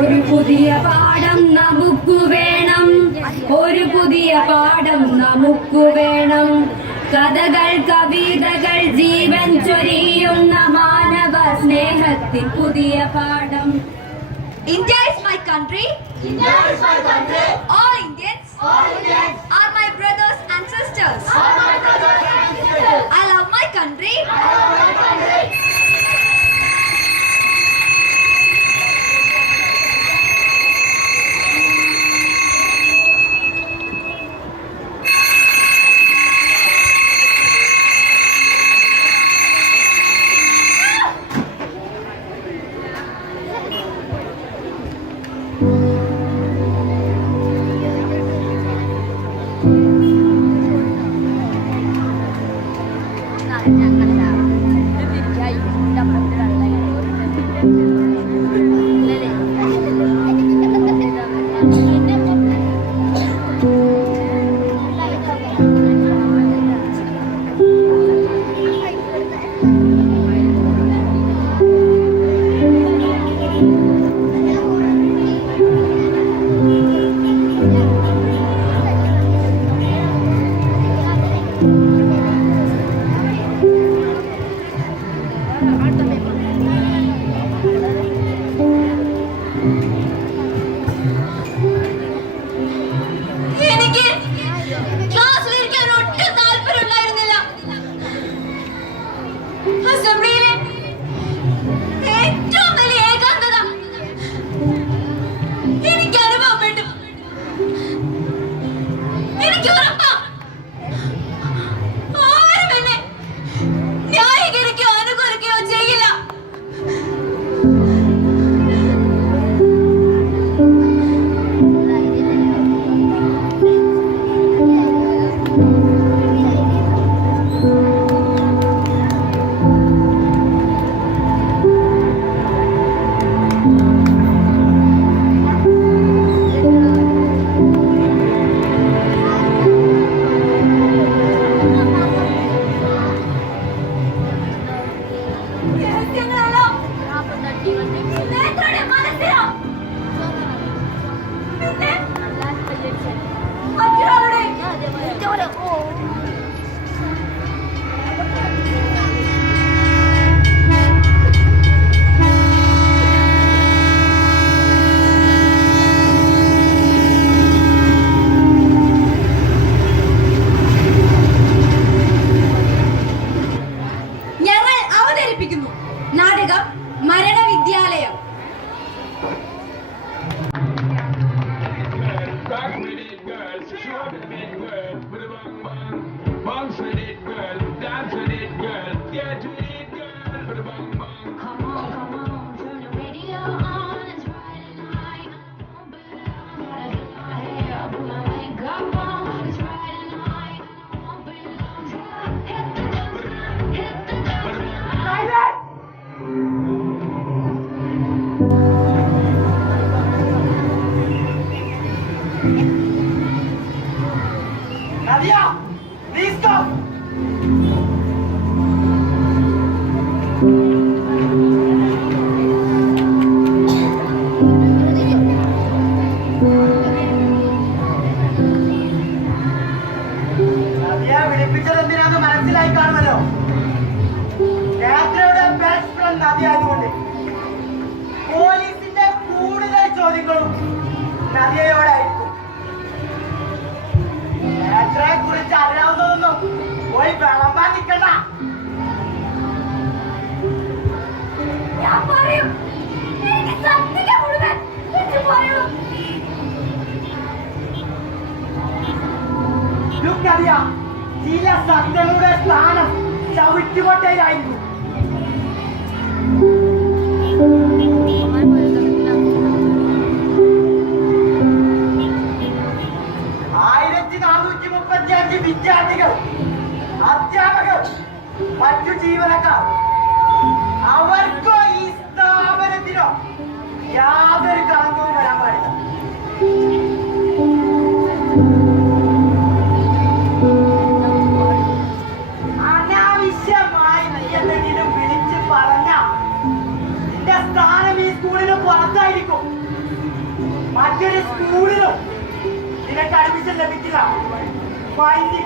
ഒരു പുതിയ പാഠം നമുക്ക് വേണം, ഒരു പുതിയ പാഠം നമുക്ക് വേണം. കഥകൾ കവിതകൾ ജീവൻ ചൊരിയുന്ന മാനവ സ്നേഹത്തിൻ പുതിയ പാഠം. India is my country. India is my country. All Indians Are my brothers and sisters. Are my brothers and sisters. I love my country. I love my country. നാടകം മരണവിദ്യാലയം. Nadia, please stop. Nadia, വിളിപ്പിച്ചത് എന്തിനാന്ന് മനസ്സിലായി കാണുമല്ലോ. നേത്രയുടെ best friend Nadia ആയതുകൊണ്ട് പോലീസിന്റെ കൂടുതൽ ചോദ്യങ്ങളും നദിയോടായിരിക്കും. നേത്രയെ കുറിച്ച് അറിയാവുന്നതൊന്നും പോയി വിളമ്പാൻ നിൽക്കണ്ട. ഞാൻ പറയും, എനിക്ക് സത്യം മുഴുവൻ പറയൂ. നദിയ, ചില സത്യങ്ങളുടെ സ്ഥാനം ചവിറ്റുകൊട്ടയിലായിരുന്നു. വിദ്യാർത്ഥികൾ, അധ്യാപകർ, മറ്റു ജീവനക്കാർ അവർക്കോ ഈ സ്ഥാപനത്തിനോ യാതൊരു കളങ്കവും വരാൻ പാടില്ല. അനാവശ്യമായി നീ എന്തെങ്കിലും വിളിച്ച് പറഞ്ഞ നിന്റെ സ്ഥാനം ഈ സ്കൂളിന് പുറത്തായിരിക്കും. മറ്റൊരു സ്കൂളിലും നിനക്ക് അഡ്മിഷൻ ലഭിക്കില്ല. മൈൻഡ്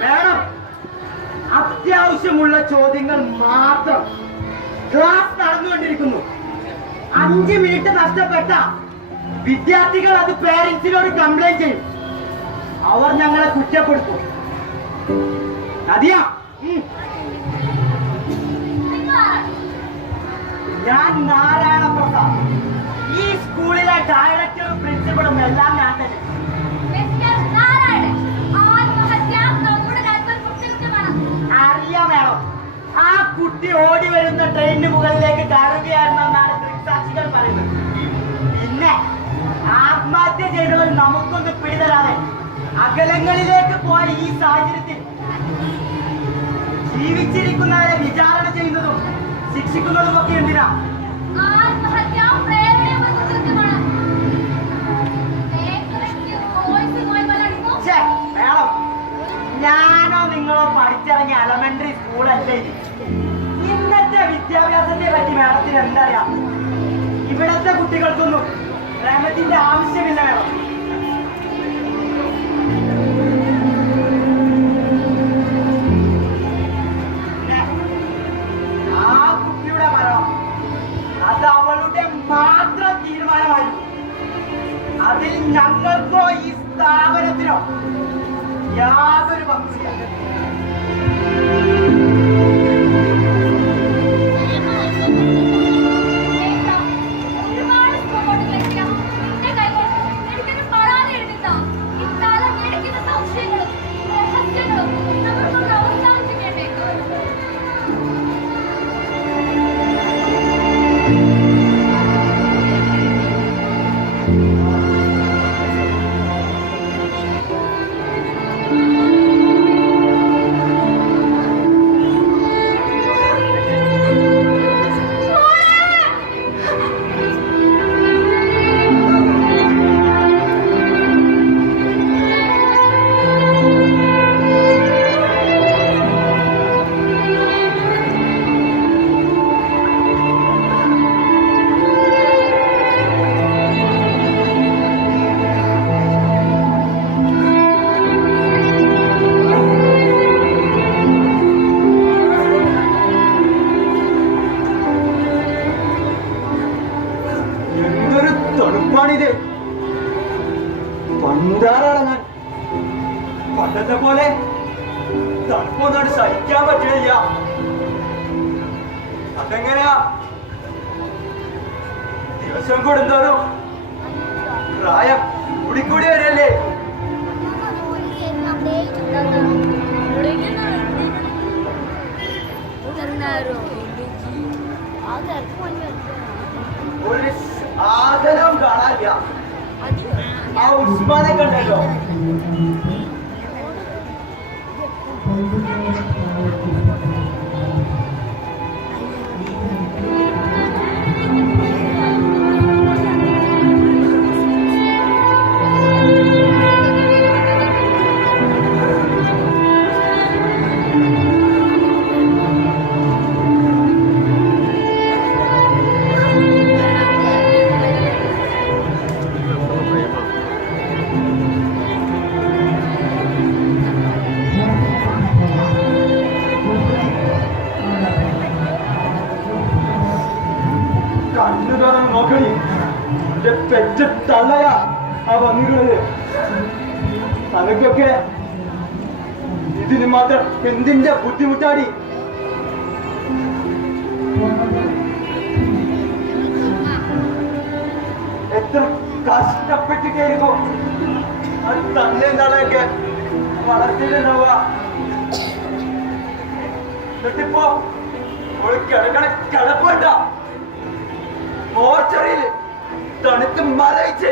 വേണം. അത്യാവശ്യമുള്ള ചോദ്യങ്ങൾ മാത്രം. ക്ലാസ് നടന്നുകൊണ്ടിരിക്കുന്നു. 5 മിനിറ്റ് നഷ്ടപ്പെട്ട വിദ്യാർത്ഥികൾ അത് പേരൻസിനോട് കംപ്ലൈന്റ് ചെയ്യും. അവർ ഞങ്ങളെ കുറ്റപ്പെടുത്തും. നദിയ, ഞാൻ നാരായണ പ്രസാദ്. ഈ സ്കൂളിലെ ഡയറക്ടറും പ്രിൻസിപ്പളും എല്ലാം ഞാൻ തന്നെ. അറിയാം വേണം. ആ കുട്ടി ഓടി വരുന്ന ട്രെയിനിന് മുകളിലേക്ക് കയറുകയായിരുന്നെന്നാണ് ദൃക്സാക്ഷികൾ പറയുന്നത്. പിന്നെ ആത്മഹത്യ ചെയ്തവർ നമുക്കൊന്ന് പിടിതരാതെ അകലങ്ങളിലേക്ക് പോയ ഈ സാഹചര്യത്തിൽ ജീവിച്ചിരിക്കുന്നവരെ വിചാരണ ചെയ്യുന്നതും ശിക്ഷിക്കുന്നതും ഒക്കെ എന്തിനാ? വേണം. ഞാനോ നിങ്ങളോ പഠിച്ചിറങ്ങിയ എലമെന്ററി സ്കൂളല്ലേ ഇത്. ഇന്നത്തെ വിദ്യാഭ്യാസത്തെ പറ്റി മേഡത്തിന് എന്തറിയാം? ഇവിടത്തെ കുട്ടികൾക്കൊന്നും പ്രേമത്തിന്റെ ആവശ്യമില്ല വേണം. ആ കുട്ടിയുടെ മരണം അത് അവളുടെ മാത്രം തീരുമാനമായിരുന്നു. അതിൽ ഞങ്ങൾക്കോ ഈ സ്ഥാപനത്തിനോ യാതൊരു പങ്കുമില്ല. തണുപ്പാണിത്. പണ്ടാറാണ് ഞാൻ. പണ്ടത്തെ പോലെ തണുപ്പൊന്നും സഹിക്കാൻ പറ്റില്ല. അതെങ്ങനെയാ? ദിവസം കൂടുന്തോറും പ്രായം കൂടിക്കൂടി വരല്ലേ? ഒരു ആദരവും കാണാനില്ല. ആ ഉസ്മാനെ കണ്ടല്ലോ. ഒറ്റ തള്ളയാ ആ വന്നിട്ടുള്ളത്. അതൊക്കെ ഇതിന് മാത്രം എന്തിന്റെ ബുദ്ധിമുട്ടാടി? എത്ര കഷ്ടപ്പെട്ടിട്ടായിരിക്കും അത് തന്നെ തള്ളയൊക്കെ വളർത്തിയിട്ടുണ്ടാവുക. എന്നിട്ടിപ്പോ ഒരു കിടക്കണ കിടപ്പുണ്ട മോർച്ചറിയില് തണുത്ത് മരയിച്ച്.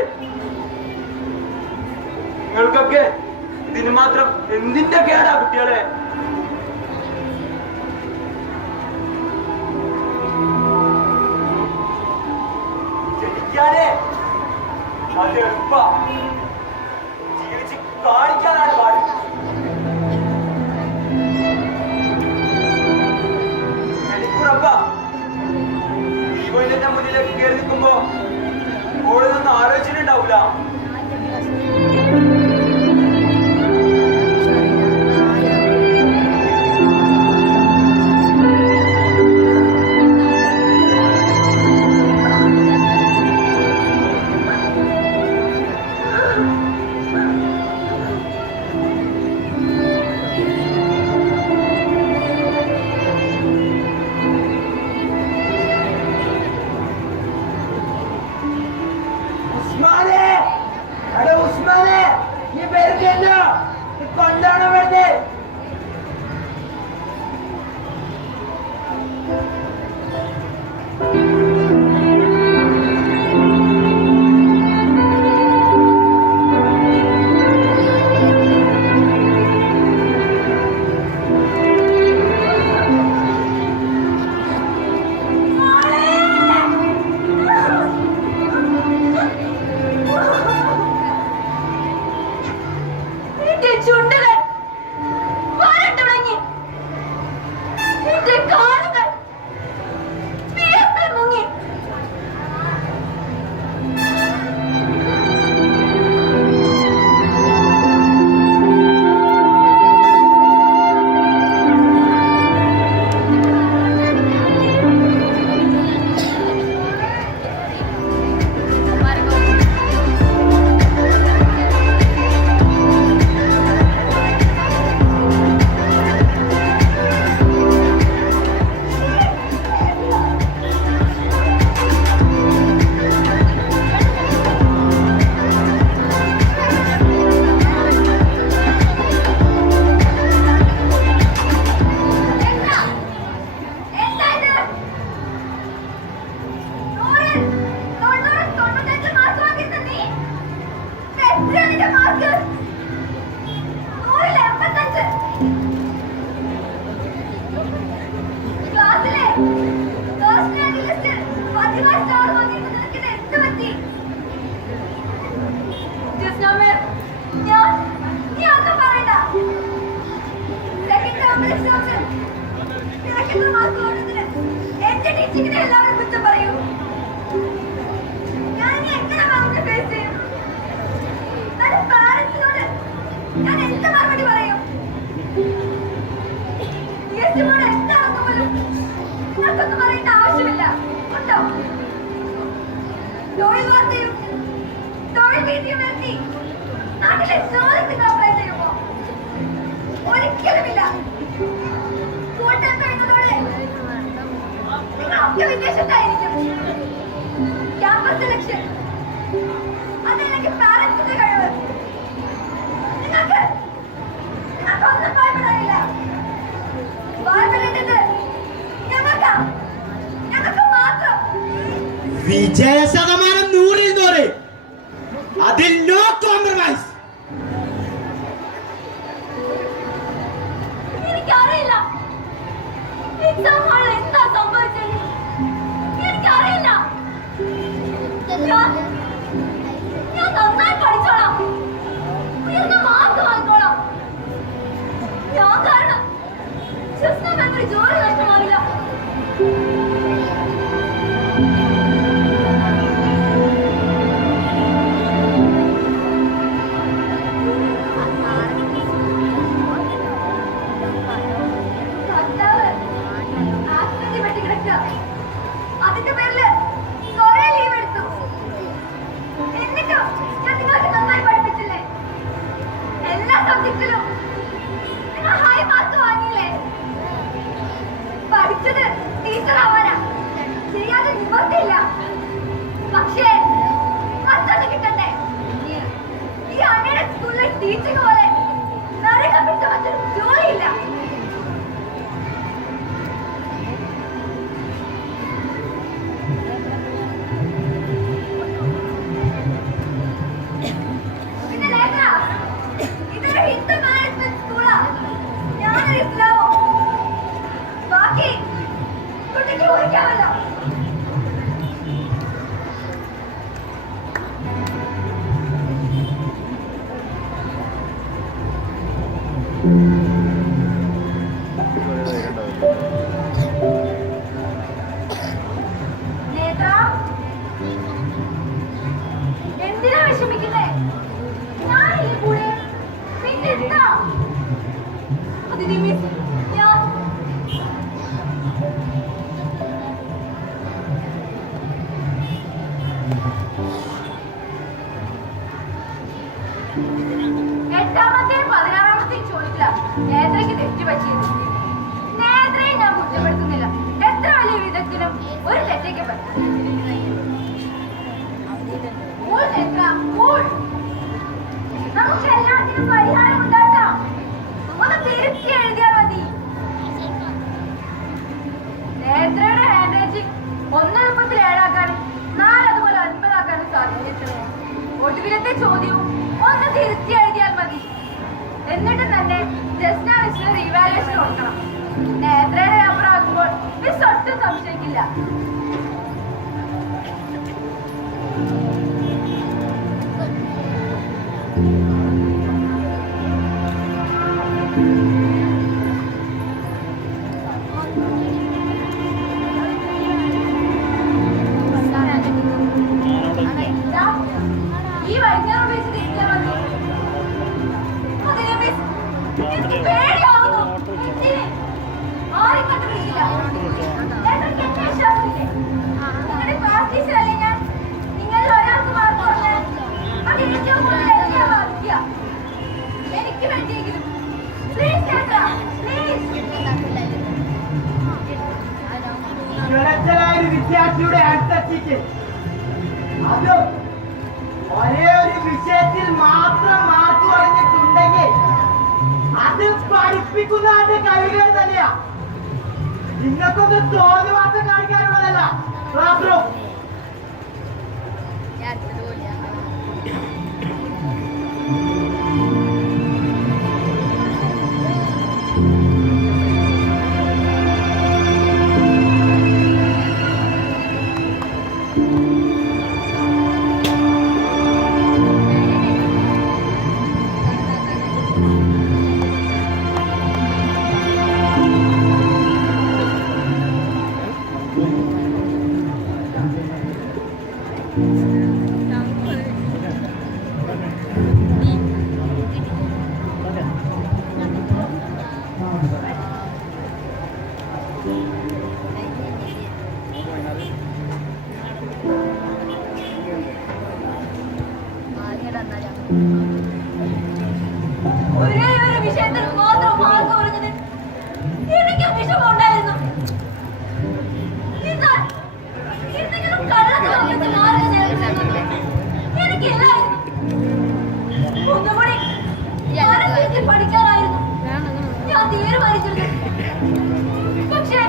നിങ്ങൾക്കൊക്കെ ഇതിന് മാത്രം എന്തിന്റെ കേടാ കുട്ടികളെ? ജനിക്കാനേ അത് എളുപ്പ, ജീവിച്ച് കാണിക്കാനാണ് പാട്. എനിക്കുറപ്പ ദീപന്റെ മുന്നിലേക്ക് കയറി നിൽക്കുമ്പോ ഓടുന്നൊന്നും ആലോചിച്ചിട്ടുണ്ടാവൂല. കൊണ്ടാണോ വേണ്ടേ? എല്ലാവരും കുറ്റം പറയൂ. ഞാൻ എങ്ങനെ പറഞ്ഞ ഫേസ് പാരന്റ്സിനോട് ഞാൻ എന്ത് മറുപടി പറയും? എന്താണെന്ന് പോലും നിങ്ങൾക്കൊന്നും പറയേണ്ട ആവശ്യമില്ല. ഉണ്ടോ? തൊഴിൽ വാർത്തയും തൊഴിൽ ഭീതിയും നിർത്തി നാട്ടിലെ ജോലിക്ക് അപ്ലൈ ചെയ്യുമോ? ഒരിക്കലുമില്ല. കൂട്ടം കഴിയുന്നതോടെ നിങ്ങളൊക്കെ വിദേശത്തായിരിക്കും. ക്യാമ്പസ് സെലക്ഷൻ അതെനിക്ക് പാരന്റ്സിന്റെ കഴിവ്. നിങ്ങൾക്ക് ഒന്നും ഭയപ്പെടാനില്ല. ഭയപ്പെടേണ്ടത് ഞങ്ങൾക്ക് മാത്രം. വിജയ ശതമാനം 100 അതിൽ നോ കോംപ്രമൈസ്. എനിക്കറിയില്ല എക്സാം ഹാളിൽ എന്താ സംഭവിച്ചത്. എനിക്കറിയില്ല. ഞാൻ നന്നായി പഠിച്ചോളാം. ഉയർന്ന മാർക്ക് വാങ്ങിക്കോളാം. ഞാൻ കാരണം ജസ്റ്റിന് ജോലി നഷ്ടമാവില്ല. സബ്ജക്റ്റിലും നിങ്ങൾ ഹൈ മാർക്ക് വാങ്ങിയില്ലേ? പഠിച്ചത് ടീച്ചർ ആവാനാ, ചെയ്യാതെ നിവർത്തിയില്ല. പക്ഷേ മറ്റൊന്ന് കിട്ടണ്ടേ? ഈ അണിയുടെ സ്കൂളിലെ ടീച്ചിങ് പോലെ നരകപ്പെട്ട മറ്റൊരു ജോലിയില്ല. പിന്നെ നേതാ, ഇതൊരു ഹിന്ദു മാനേജ്മെന്റ് സ്കൂളാ, ഞാനൊരു ഇസ്ലാമോ. ബാക്കി കുട്ടിക്ക് ഊഹിക്കാമല്ലോ. നേതാ, എന്തിനാ വിഷമിക്കുന്നേ? ഞാനില്ലേ കൂടെ, പിന്നെന്താ? അതിന് മിസ് ഞാൻ എട്ടാമത്തെയും 16-ാമത്തെയും ചോദിച്ചില്ല നേത്രയ്ക്ക് തെറ്റുപറ്റിയത്. നേത്രയെ ഞാൻ കുറ്റപ്പെടുത്തുന്നില്ല. എത്ര വലിയ വിധത്തിലും ഒരു തെറ്റയ്ക്ക് പറ്റും. നമുക്ക് എല്ലാത്തിനും പരിഹാരം ഉണ്ടാക്കാം. ഒന്ന് തിരുത്തി എഴുതിയാൽ മതി. നേത്രയുടെ ഹാൻഡ് റൈറ്റിംഗ് 1:7 4 അതുപോലെ 9 സാധിക്കും. ഒടുവിലത്തെ ചോദ്യവും ഒന്ന് തിരുത്തി എഴുതിയാൽ മതി. എന്നിട്ട് തന്നെ ജസ്റ്റ് മിസ്സിന് റീവാലുവേഷൻ കൊടുക്കണം. നേത്രയുടെ പേപ്പർ ആകുമ്പോൾ മിസ് ഒട്ടും സംശയിക്കില്ല. ഈ വൈകുന്നേരം ഉപയോഗിച്ച് തിരിച്ചാൽ മതി. അതിനെ മിസ് എനിക്ക് പേടിയാവുന്നു. ആരും കണ്ടുപിടിക്കില്ല. ഞങ്ങൾക്ക് എന്നെ വിശ്വാസമില്ലേ? നിങ്ങളുടെ ക്ലാസ് ടീച്ചറല്ലേ ഞാൻ? നിങ്ങളിൽ ഒരാൾക്ക് മാർക്ക് കുറഞ്ഞാൽ അത് ഏറ്റവും കൂടുതൽ എന്നെയാ ബാധിക്കുക. എനിക്ക് വേണ്ടിയെങ്കിലും പ്ലീസ് ചേട്ടാ, പ്ലീസ്. ഒരു വിദ്യാർത്ഥിയുടെ അടുത്തെത്തിച്ച് അതും ഒരേ ഒരു വിഷയത്തിൽ മാത്രം മാർക്ക് പറഞ്ഞിട്ടുണ്ടെങ്കിൽ അത് പഠിപ്പിക്കുന്നതിന്റെ കഴിവുകൾ തന്നെയാ. നിങ്ങൾക്കൊന്ന് തോന്നി മാത്രം കാണിക്കാനുള്ളതല്ല ക്ലാസ് റൂം. ഒരേ ഒരു വിഷയത്തിൽ മാത്രം മാർക്ക് കുറഞ്ഞത് എനിക്ക് വിഷമമുണ്ടായിരുന്നു. എന്തെങ്കിലും കള്ളക്കള്ളത്തിൽ മാർക്ക് ചേർക്കുന്നത് എനിക്കില്ലായിരുന്നു. ഒന്നുകൂടി മനസ്സിൽ പഠിക്കാനായിരുന്നു ഞാൻ തീരുമാനിച്ചത്. പക്ഷേ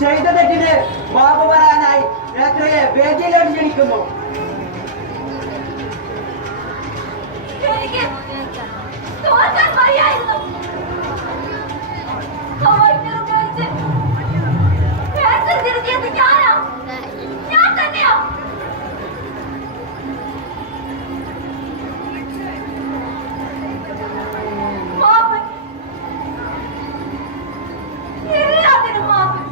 ചെയ്ത തെറ്റിന് ബാബു പറയാനായി നേത്രയെ വേദിയിലോട്ട് ക്ഷണിക്കുന്നു. എനിക്ക് തോറ്റാൻ വയ്യായിരുന്നു. ഉപയോഗിച്ച് ക്യാൻസർ തിരുത്തിയത് ഞാനാ, ഞാൻ തന്നെയാ. മാപ്പ്, എല്ലാത്തിനും മാപ്പ്.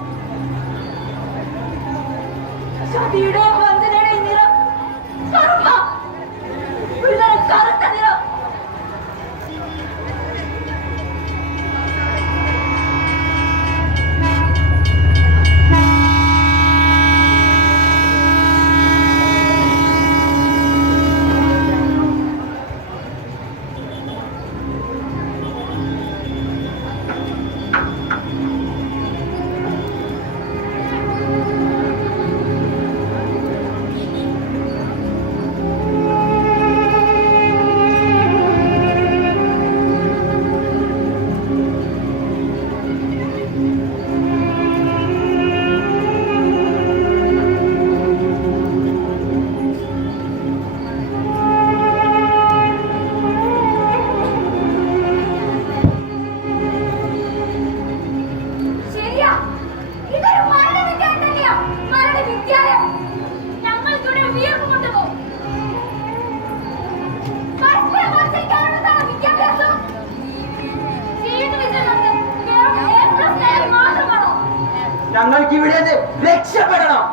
സതിയുടെ വന്ദനയുടെ നിറം കറുപ്പ, ഒരുതരം കറുത്ത നിറം. ഞങ്ങൾക്ക് ഇവിടെ രക്ഷപ്പെടണം.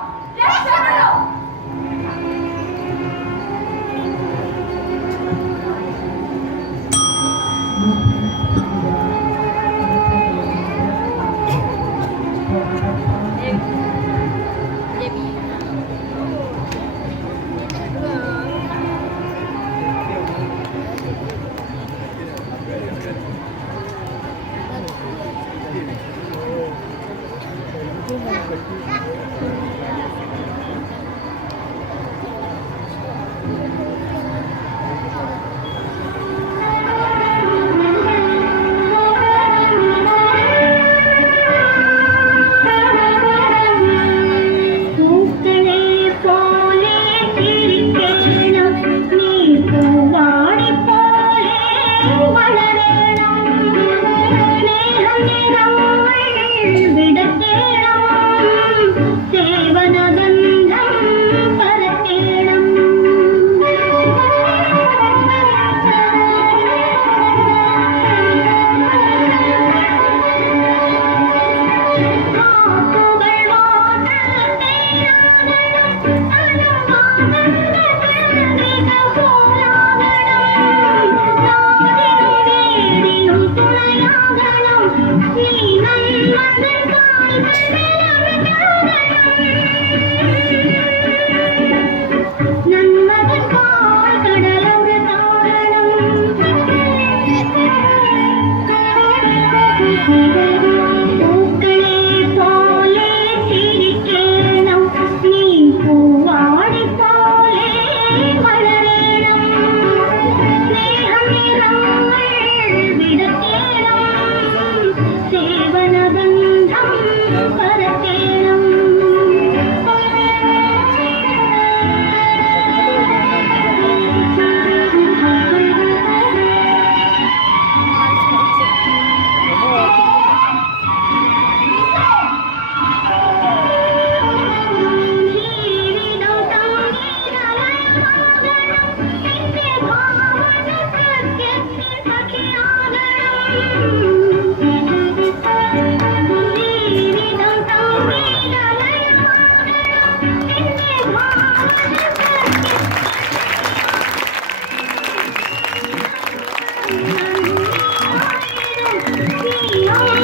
No.